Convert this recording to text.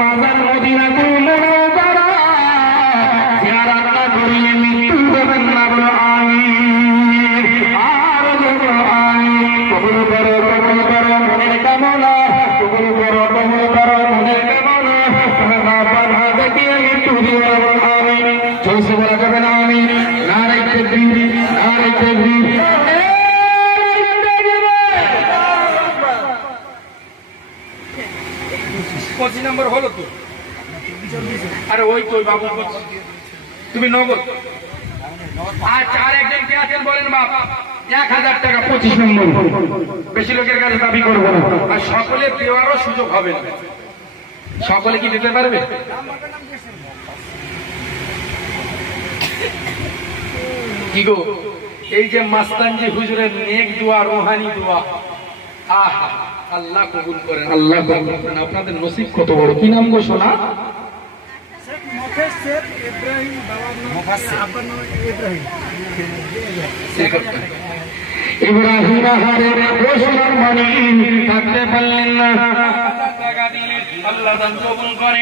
মাজার মদিনাতুল মুনাওয়ারা জিয়ারত না করিয়ে মৃত্যু দেবেন না বলো আমিন। আর বলো আমিন। কবুল করো মনের কামনা, কবুল করো মনের কামনা, বাবা দেখিয়ে মৃত্যু দিও আমিন। জোরসে বলা যাবে না আমিন। নারে তাকবীর, নারে তাকবীর। 25 নম্বর হলো তো। আরে ওই তো বাবু, তুমি নগদ। আর চার একজন কে আছেন বলেন বাপ? 1000 টাকা 25 নম্বর। বেশি লোকের কাছে দাবি করবো না, আর সকলে দেওয়ারও সুযোগ হবে না। সকলে কি দিতে পারবে? কি গো, এই যে মাস্তানজি হুজুরের নেক দোয়া, রুহানি দোয়া, আহা আল্লাহ কবুল করেন, আল্লাহ কবুল করেন। আপনাদের নসিব কত বড়। কি নাম গো সোনা? ইব্রাহিম হারে সোনার মানি থাকতে পারলেন না, আল্লাহ দান কবুল করেন।